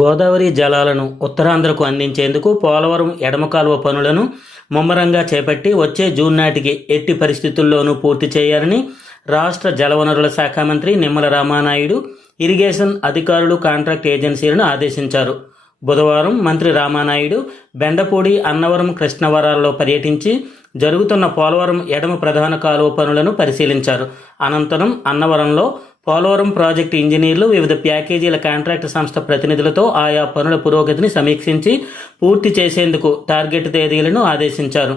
గోదావరి జలాలను ఉత్తరాంధ్రకు అందించేందుకు పోలవరం ఎడమ కాలువ పనులను ముమ్మరంగా చేపట్టి వచ్చే జూన్ నాటికి ఎట్టి పరిస్థితుల్లోనూ పూర్తి చేయాలని రాష్ట్ర జలవనరుల శాఖ మంత్రి నిమ్మల రామానాయుడు ఇరిగేషన్ అధికారులు కాంట్రాక్ట్ ఏజెన్సీలను ఆదేశించారు. బుధవారం మంత్రి రామానాయుడు బెండపూడి అన్నవరం కృష్ణవరాల్లో పర్యటించి జరుగుతున్న పోలవరం ఎడమ ప్రధాన కాలువ పనులను పరిశీలించారు. అనంతరం అన్నవరంలో పోలవరం ప్రాజెక్టు ఇంజనీర్లు వివిధ ప్యాకేజీల కాంట్రాక్ట్ సంస్థ ప్రతినిధులతో ఆయా పనుల పురోగతిని సమీక్షించి పూర్తి చేసేందుకు టార్గెట్ తేదీలను ఆదేశించారు.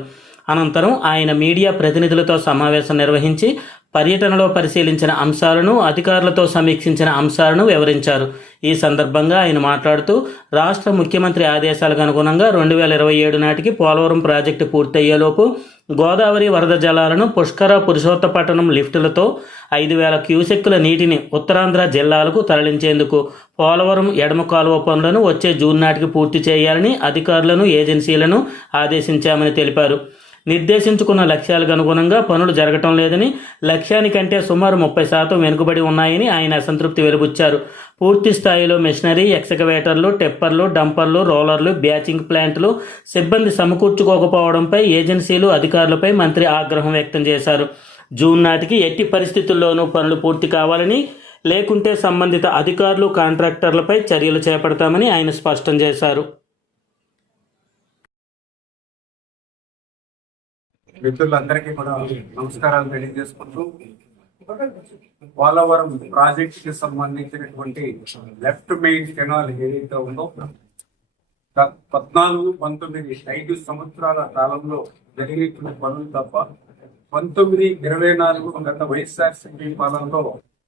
అనంతరం ఆయన మీడియా ప్రతినిధులతో సమావేశం నిర్వహించి పర్యటనలో పరిశీలించిన అంశాలను అధికారులతో సమీక్షించిన అంశాలను వివరించారు. ఈ సందర్భంగా ఆయన మాట్లాడుతూ రాష్ట్ర ముఖ్యమంత్రి ఆదేశాలకు అనుగుణంగా రెండు వేల ఇరవై ఏడు నాటికి పోలవరం ప్రాజెక్టు పూర్తయ్యేలోపు గోదావరి వరద జలాలను పుష్కర పురుషోత్తపట్టణం లిఫ్టులతో ఐదు వేల క్యూసెక్కుల నీటిని ఉత్తరాంధ్ర జిల్లాలకు తరలించేందుకు పోలవరం ఎడమ కాలువ పనులను వచ్చే జూన్ నాటికి పూర్తి చేయాలని అధికారులను ఏజెన్సీలను ఆదేశించామని తెలిపారు. నిర్దేశించుకున్న లక్ష్యాలకు అనుగుణంగా పనులు జరగటం లేదని లక్ష్యానికంటే సుమారు ముప్పై శాతం వెనుకబడి ఉన్నాయని ఆయన అసంతృప్తి వెలుబుచ్చారు. పూర్తి స్థాయిలో మిషనరీ ఎక్సకవేటర్లు టెప్పర్లు డంపర్లు రోలర్లు బ్యాచింగ్ ప్లాంట్లు సిబ్బంది సమకూర్చుకోకపోవడంపై ఏజెన్సీలు అధికారులపై మంత్రి ఆగ్రహం వ్యక్తం చేశారు. జూన్ నాటికి ఎట్టి పరిస్థితుల్లోనూ పనులు పూర్తి కావాలని లేకుంటే సంబంధిత అధికారులు కాంట్రాక్టర్లపై చర్యలు చేపడతామని ఆయన స్పష్టం చేశారు. మిత్రులందరికీ కూడా నమస్కారాలు తెలియజేసుకుంటూ పోలవరం ప్రాజెక్ట్కి సంబంధించినటువంటి లెఫ్ట్ మెయిన్ కెనాల్ ఏదైతే ఉందో పద్నాలుగు పంతొమ్మిది ఐదు సంవత్సరాల కాలంలో జరిగినటువంటి పనులు తప్ప పంతొమ్మిది ఇరవై నాలుగు గత వైఎస్ఆర్సీపీ పాలనలో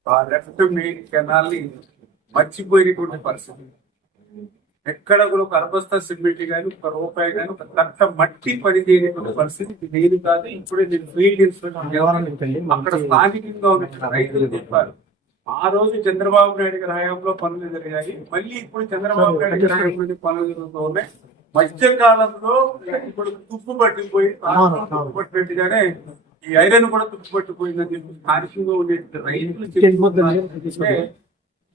ఆ లెఫ్ట్ మెయిన్ కెనాల్ని మర్చిపోయినటువంటి పరిస్థితి. ఎక్కడ కూడా ఒక అరబస్తా సిమెంట్ గాని ఒక రూపాయి గాని ఒక తట్ట మట్టి పని చేయనటువంటి పరిస్థితి నేను కాదు ఇప్పుడే నేను ఫీల్డ్ ఇన్స్పెక్టర్ అక్కడ స్థానికంగా ఉన్న రైతులు చెప్పారు. ఆ రోజు చంద్రబాబు నాయుడు గారి హయాంలో పనులు జరిగాయి. మళ్ళీ ఇప్పుడు చంద్రబాబు నాయుడు గారి హయాంలో పనులు జరుగుతూ ఉన్నాయి. మధ్య కాలంలో ఇప్పుడు తుప్పు పట్టిపోయి తుప్పు పట్టినట్టుగానే ఈ ఐరన్ కూడా తుప్పు పట్టిపోయిందని చెప్పి స్థానికంగా ఉండే రైతులు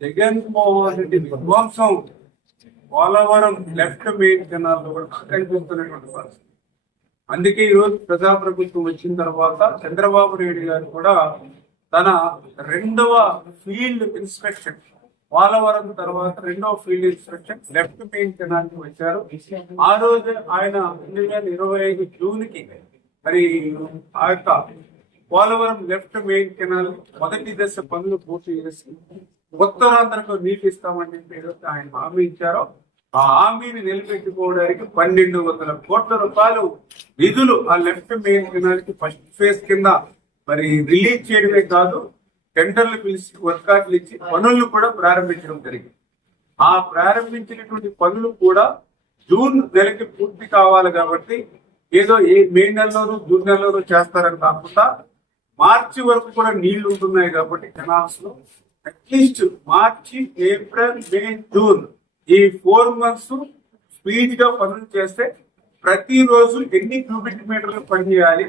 జగన్మోహన్ రెడ్డి విధ్వంసం పోలవరం లెఫ్ట్ మెయిన్ కెనాల్ కూడా కనిపిస్తున్నటువంటి పరిస్థితి. అందుకే ఈ రోజు ప్రజాప్రభుత్వం వచ్చిన తర్వాత చంద్రబాబు నాయుడు గారు కూడా తన రెండవ ఫీల్డ్ ఇన్స్పెక్షన్ పోలవరం తర్వాత రెండవ field inspection left main canal వచ్చారు. ఆ రోజు ఆయన రెండు వేల ఇరవై ఐదు జూన్కి మరి ఆ యొక్క పోలవరం లెఫ్ట్ మెయిన్ కెనాల్ మొదటి దశ పనులు పూర్తి చేసి ఉత్తరాంధ్రకు నీటి ఇస్తామని ఆయన హామీ ఇచ్చారో. ఆ హామీని నిలబెట్టుకోవడానికి పన్నెండు వందల కోట్ల రూపాయలు నిధులు ఆ లెఫ్ట్ మెయిన్ ఫస్ట్ ఫేజ్ కింద మరి రిలీజ్ చేయడమే కాదు టెండర్లు పిలిచి వర్కాట్లు ఇచ్చి పనులను కూడా ప్రారంభించడం జరిగింది. ఆ ప్రారంభించినటువంటి పనులు కూడా జూన్ నెలకి పూర్తి కావాలి కాబట్టి ఏదో ఏ మే నెలలోనూ జూన్ నెలలోనూ చేస్తారని కాకుండా మార్చి వరకు కూడా నీళ్ళు ఉంటున్నాయి కాబట్టి కెనాల్స్లో at least March April May June ఈ ఫోర్ మంత్స్ స్పీడ్గా పనులు చేస్తే ప్రతిరోజు ఎన్ని క్యూబిక్ మీటర్లు పని చేయాలి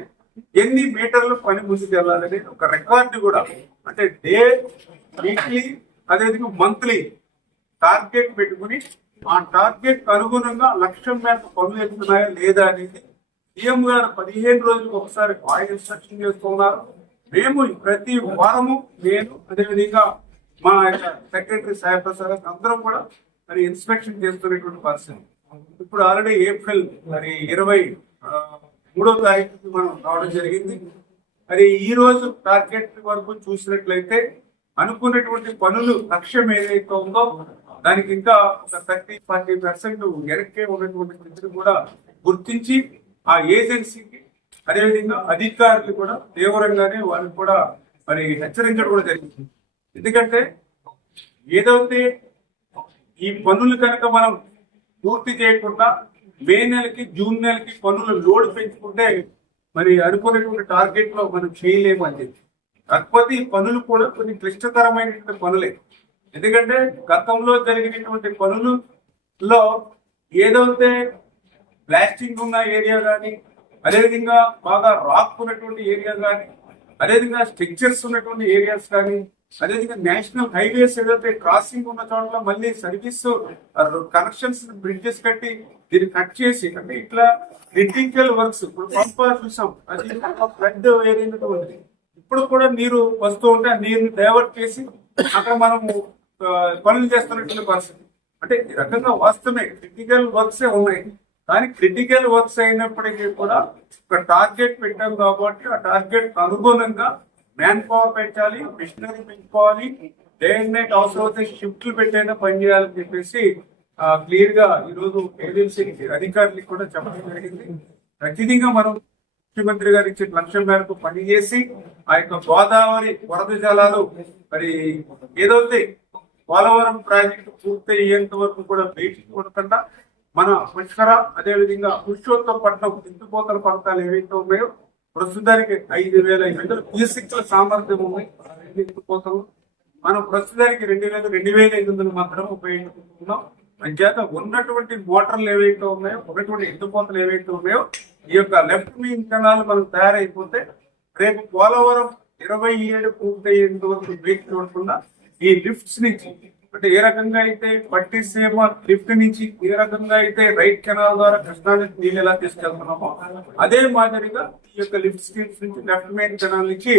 ఎన్ని మీటర్లు పని ముందుకెళ్ళాలి అనేది ఒక రికార్డు కూడా. అంటే డే వీక్లీ అదేవిధంగా మంత్లీ టార్గెట్ పెట్టుకుని ఆ టార్గెట్ అనుగుణంగా లక్ష్యం మేరకు పనులు ఎత్తున్నాయా లేదా అనేది సీఎం గారు పదిహేను రోజులకు ఒకసారి ఆయిల్ ఇన్స్ట్రక్షన్ చేస్తున్నారు మేము ప్రతి వారము నేను అదేవిధంగా మా యొక్క సెక్రటరీ సాయి ప్రసాద్ అందరం కూడా మరి ఇన్స్పెక్షన్ చేస్తున్నటువంటి పర్సన్ ఇప్పుడు ఆల్రెడీ ఏప్రిల్ మరి ఇరవై మూడో తారీఖు మనం రావడం జరిగింది. మరి ఈ రోజు టార్గెట్ వరకు చూసినట్లయితే అనుకున్నటువంటి పనులు లక్ష్యం ఏదైతే ఉందో దానికి ఇంకా ఒక థర్టీ ఫార్టీ పర్సెంట్ వెనక్కే ఉన్నటువంటి స్థితిని కూడా గుర్తించి ఆ ఏజెన్సీకి అదేవిధంగా అధికారులు కూడా తీవ్రంగానే వారికి కూడా మరి హెచ్చరించడం కూడా జరిగింది. ఎందుకంటే ఏదైతే ఈ పనులు కనుక మనం పూర్తి చేయకుండా మే నెలకి జూన్ నెలకి పనులు లోడ్ పెంచుకుంటే మరి అనుకున్నటువంటి టార్గెట్లో మనం చేయలేము అని చెప్పి. కాకపోతే ఈ పనులు కూడా కొన్ని క్లిష్టతరమైనటువంటి పనులే. ఎందుకంటే గతంలో జరిగినటువంటి పనులలో ఏదైతే బ్లాస్టింగ్ ఉన్న ఏరియా కానీ అదేవిధంగా బాగా రాక్ ఉన్నటువంటి ఏరియా కానీ అదేవిధంగా స్ట్రక్చర్స్ ఉన్నటువంటి ఏరియాస్ కానీ అదేవిధంగా నేషనల్ హైవేస్ ఏదైతే క్రాసింగ్ ఉన్న చోట్ల మళ్ళీ సర్వీస్ కనెక్షన్స్ బ్రిడ్జెస్ కట్టి దీన్ని కట్ చేసి అంటే ఇట్లా క్రిటికల్ వర్క్స్ ఇప్పుడు పంప చూసాం. అది ఫ్లడ్ ఏరియా ఇప్పుడు కూడా నీరు వస్తూ ఉంటే ఆ నీరుని డైవర్ట్ చేసి అక్కడ మనము పనులు చేస్తున్నటువంటి పరిస్థితి. అంటే ఈ రకంగా వాస్తవమే క్రిటికల్ వర్క్స్ ఉన్నాయి. కానీ క్రిటికల్ వర్క్స్ అయినప్పటికీ కూడా ఒక టార్గెట్ పెట్టాం కాబట్టి ఆ టార్గెట్ అనుగుణంగా మ్యాన్ పవర్ పెట్టాలి మిషనరీ పెంచుకోవాలి డే అండ్ నైట్ అవసరం అయితే షిఫ్ట్లు పెట్టైనా పనిచేయాలని చెప్పేసి క్లియర్గా ఈరోజు ఏజెన్సీ అధికారులకు కూడా చెప్పడం జరిగింది. ఖచ్చితంగా మనం ముఖ్యమంత్రి గారు ఇచ్చిన లక్ష్యం మేరకు పనిచేసి ఆ యొక్క గోదావరి వరద జలాలు మరి ఏదైతే పోలవరం ప్రాజెక్టు పూర్తి అయ్యేంత వరకు కూడా వేచి చూడకుండా మన పుష్కర అదేవిధంగా పురుషోత్తపట్నం ఎత్తుపోతల పథకాలు ఏవైతే ఉన్నాయో ప్రస్తుతానికి ఐదు వేల ఐదు వందల. క్యూసిక్ల సామర్థ్యం ఉంది. కోసం మనం ప్రస్తుతానికి రెండు వేల రెండు వేల ఐదు వందలు మాత్రం ఉపయోగించుకుంటున్నాం. అంచేత ఉన్నటువంటి మోటార్లు ఏవైతే ఉన్నాయో ఉన్నటువంటి ఎత్తుపోతలు ఏవైతే ఉన్నాయో ఈ యొక్క లెఫ్ట్ మీన్ కణాలు మనకు తయారైపోతే రేపు పోలవరం ఇరవై ఏడు పూర్తయ్యేంత వరకు వేచి చూడకుండా ఈ లిఫ్ట్స్ నుంచి అంటే ఏ రకంగా అయితే పట్టి సీమ లిఫ్ట్ నుంచి ఏ రకంగా అయితే రైట్ కెనాల్ ద్వారా కృష్ణానికి నీళ్ళు ఎలా తీసుకెళ్తున్నామో అదే మాదిరిగా ఈ యొక్క లిఫ్ట్ స్కీమ్స్ నుంచి లెఫ్ట్ మెయిన్ కెనాల్ నుంచి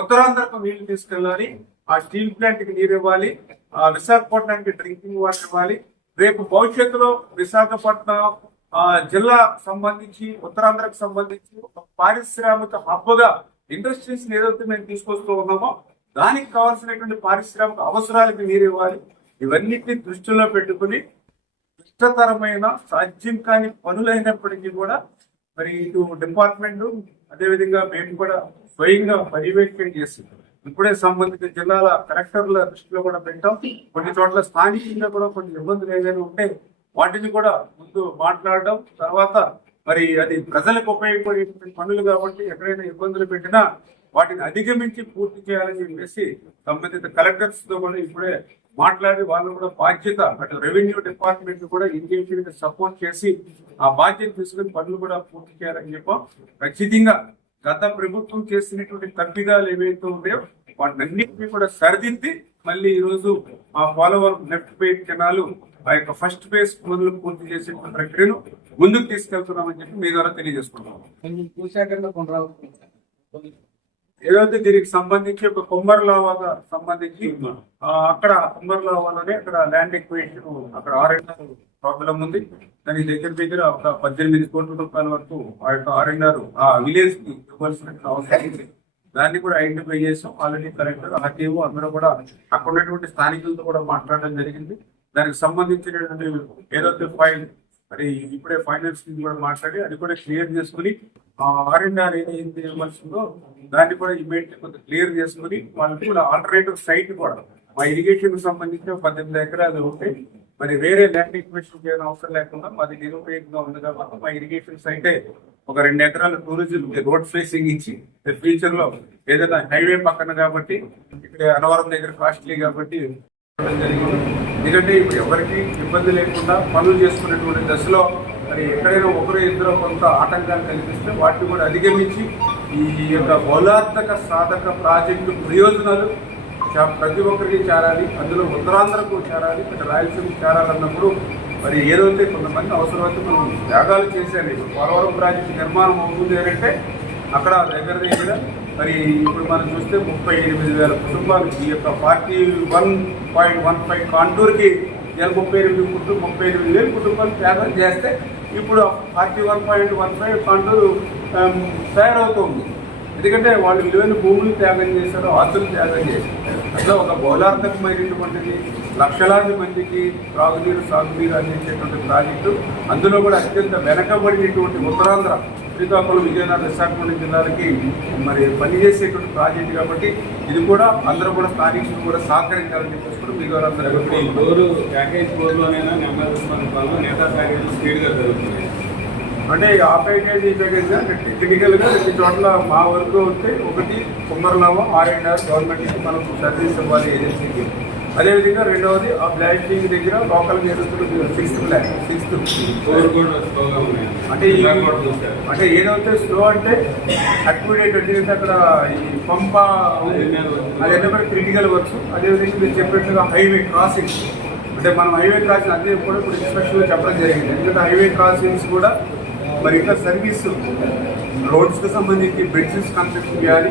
ఉత్తరాంధ్రకు నీళ్ళు తీసుకెళ్ళాలి. ఆ స్టీల్ ప్లాంట్కి నీరు ఇవ్వాలి. ఆ విశాఖపట్నానికి డ్రింకింగ్ వాటర్ ఇవ్వాలి. రేపు భవిష్యత్తులో విశాఖపట్నం ఆ జిల్లా సంబంధించి ఉత్తరాంధ్రకు సంబంధించి ఒక పారిశ్రామిక హబ్బగా ఇండస్ట్రీస్ ఏదైతే మేము తీసుకొస్తూ ఉన్నామో దానికి కావాల్సినటువంటి పారిశ్రామిక అవసరాలకు నీరు ఇవ్వాలి. ఇవన్నిటిని దృష్టిలో పెట్టుకుని క్లిష్టతరమైన సాధ్యం కాని పనులైనప్పటికీ కూడా మరి ఇటు డిపార్ట్మెంట్ అదేవిధంగా మేము కూడా స్వయంగా పర్యవేక్షణ చేస్తున్నాం ఇప్పుడే సంబంధిత జిల్లాల కలెక్టర్ల దృష్టిలో కూడా పెట్టాం. కొన్ని చోట్ల స్థానికంగా కూడా కొన్ని ఇబ్బందులు ఏదైనా ఉంటే వాటిని కూడా ముందు మాట్లాడడం తర్వాత మరి అది ప్రజలకు ఉపయోగపడేటువంటి పనులు కాబట్టి ఎక్కడైనా ఇబ్బందులు పెట్టినా వాటిని అధిగమించి పూర్తి చేయాలని చెప్పేసి సంబంధిత కలెక్టర్స్తో కూడా ఇప్పుడే మాట్లాడి వాళ్ళు కూడా బాధ్యత అటు రెవెన్యూ డిపార్ట్మెంట్ కూడా ఇంజనీరింగ్ సపోర్ట్ చేసి ఆ బాధ్యత తీసుకుని పనులు కూడా పూర్తి చేయాలని చెప్పాం. ఖచ్చితంగా గత ప్రభుత్వం చేసినటువంటి తప్పిదాలు ఏవైతే ఉన్నాయో వాటినన్నింటినీ కూడా సరిదిద్ది మళ్ళీ ఈ రోజు ఆ ఫాలోవర్ లెఫ్ట్ పేజ్ కెనాలు ఆ యొక్క ఫస్ట్ ఫేజ్ పనులు పూర్తి చేసే ప్రక్రియను ముందుకు తీసుకెళ్తున్నామని చెప్పి మీ ద్వారా తెలియజేసుకుంటున్నాం. కొంచెం ఏదైతే దీనికి సంబంధించి ఒక కొమ్మర్లావాగా సంబంధించి ఆ, అక్కడ కొమ్మర్లావాలోనే అక్కడ ల్యాండ్ ఎక్వేషన్ అక్కడ ఆర్ఎన్ఆర్ ప్రాబ్లం ఉంది. దానికి దగ్గర దగ్గర ఒక పద్దెనిమిది కోట్ల రూపాయల వరకు ఆ యొక్క ఆర్ఎన్ఆర్ ఆ విలేజ్కి ఇవ్వాల్సిన అవసరం ఉంది. దాన్ని కూడా ఐడెంటిఫై చేసాం. ఆల్రెడీ కలెక్టర్ ఆర్టీఓ అందరూ కూడా అక్కడ ఉన్నటువంటి స్థానికులతో కూడా మాట్లాడడం జరిగింది. దానికి సంబంధించినటువంటి ఏదైతే ఫైల్ మరి ఇప్పుడే ఫైనాన్స్ కూడా మాట్లాడి అది కూడా క్లియర్ చేసుకుని ఆర్ అండ్ ఆర్ ఏదైతే ఇవ్వాల్సిందో దాన్ని కూడా ఇమీడియట్ కొంచెం క్లియర్ చేసుకుని వాళ్ళకి కూడా ఆల్టర్నేటివ్ సైట్ కూడా మా ఇరిగేషన్ సంబంధించిన పద్దెనిమిది ఎకరాలు ఉంటే మరి వేరే ల్యాండ్ ఇన్వెస్ట్ చేయడం అవసరం లేకుండా మాది నిరుపయోగంగా ఉంది కాబట్టి మా ఇరిగేషన్ సైటే ఒక రెండు ఎకరాల టూరిజం రోడ్ ఫేసింగ్ ఇచ్చి ఫ్యూచర్లో ఏదైనా హైవే పక్కన కాబట్టి ఇక్కడ అనవరం దగ్గర కాస్ట్లీ కాబట్టి జరిగింది ఎందుకంటే ఇప్పుడు ఎవరికి ఇబ్బంది లేకుండా పనులు చేసుకునేటువంటి దశలో మరి ఎక్కడైనా ఒకరు ఇద్దరు కొంత ఆటంకాలు కల్పిస్తే వాటిని కూడా అధిగమించి ఈ యొక్క బౌలాత్మక సాధక ప్రాజెక్టు ప్రయోజనాలు ప్రతి ఒక్కరికి చేరాలి. అందులో ఉత్తరాంధ్రకు చేరాలి. ఇక్కడ రాయలసీమకు చేరాలన్నప్పుడు మరి ఏదైతే కొంతమంది అవసరమైతే మనం త్యాగాలు చేశాను ఇప్పుడు పోలవరం ప్రాజెక్టు నిర్మాణం అవుతుంది అంటే అక్కడ దగ్గర దగ్గర మరి ఇప్పుడు మనం చూస్తే ముప్పై ఎనిమిది వేల కుటుంబాలు ఈ యొక్క forty one point one five కాంటూర్కి ఇలా ముప్పై ఎనిమిది కుటుంబం ముప్పై ఎనిమిది వేల కుటుంబాలు పేదలు చేస్తే ఇప్పుడు forty one point one five contour తయారవుతుంది. ఎందుకంటే వాళ్ళు విలువైన భూములు త్యాగం చేశారు ఆస్తులు త్యాగం చేశారు. అట్లా ఒక బౌలార్థకమైనటువంటిది లక్షలాది మందికి త్రాగునీరు సాగునీరు అందించేటువంటి ప్రాజెక్టు అందులో కూడా అత్యంత వెనకబడినటువంటి ఉత్తరాంధ్ర శ్రీకాకుళం విజయనగరం విశాఖపట్నం జిల్లాలకి మరి పనిచేసేటువంటి ప్రాజెక్ట్ కాబట్టి ఇది కూడా అందరూ కూడా స్థానికులు కూడా సహకరించాలని చెప్పేసి కూడా మీ ద్వారా అందరూ ఈ కోరుకుంటున్నాం. డోరు ప్యాకేజ్ నెంబర్ పనులు నేతా ప్యాకేజ్ స్పీడ్గా జరుగుతుంది అంటే ఆ ప్యాకేజ్ ఈ ప్యాకేజ్ అంటే టెక్నికల్గా రెండు చోట్ల మా వరకు వస్తే ఒకటి కుమ్మరలాభం ఆర్ఎన్ఆర్ గవర్నమెంట్కి మనకు సర్వీస్ ఇవ్వాలి ఏజెన్సీకి అదేవిధంగా రెండవది ఆ బ్లాస్టింగ్ దగ్గర లోకల్ జరుగుతున్న సిక్స్త్ బ్లాక్ సిక్స్త్ అంటే అంటే ఏదైతే స్లో అంటే అక్విడేట్ అంటే అక్కడ ఈ పంప. అది ఎందుకంటే క్రిటికల్ వర్క్స్ అదేవిధంగా మీరు చెప్పినట్టుగా హైవే క్రాసింగ్స్ అంటే మనం హైవే క్రాసింగ్ అదే కూడా ఇప్పుడు ఇన్స్పెక్షన్ చెప్పడం జరిగింది. ఎందుకంటే హైవే క్రాసింగ్స్ కూడా మరి ఇంకా సర్వీస్ రోడ్స్కి సంబంధించి బ్రిడ్జెస్ కన్స్ట్రక్షన్ చేయాలి.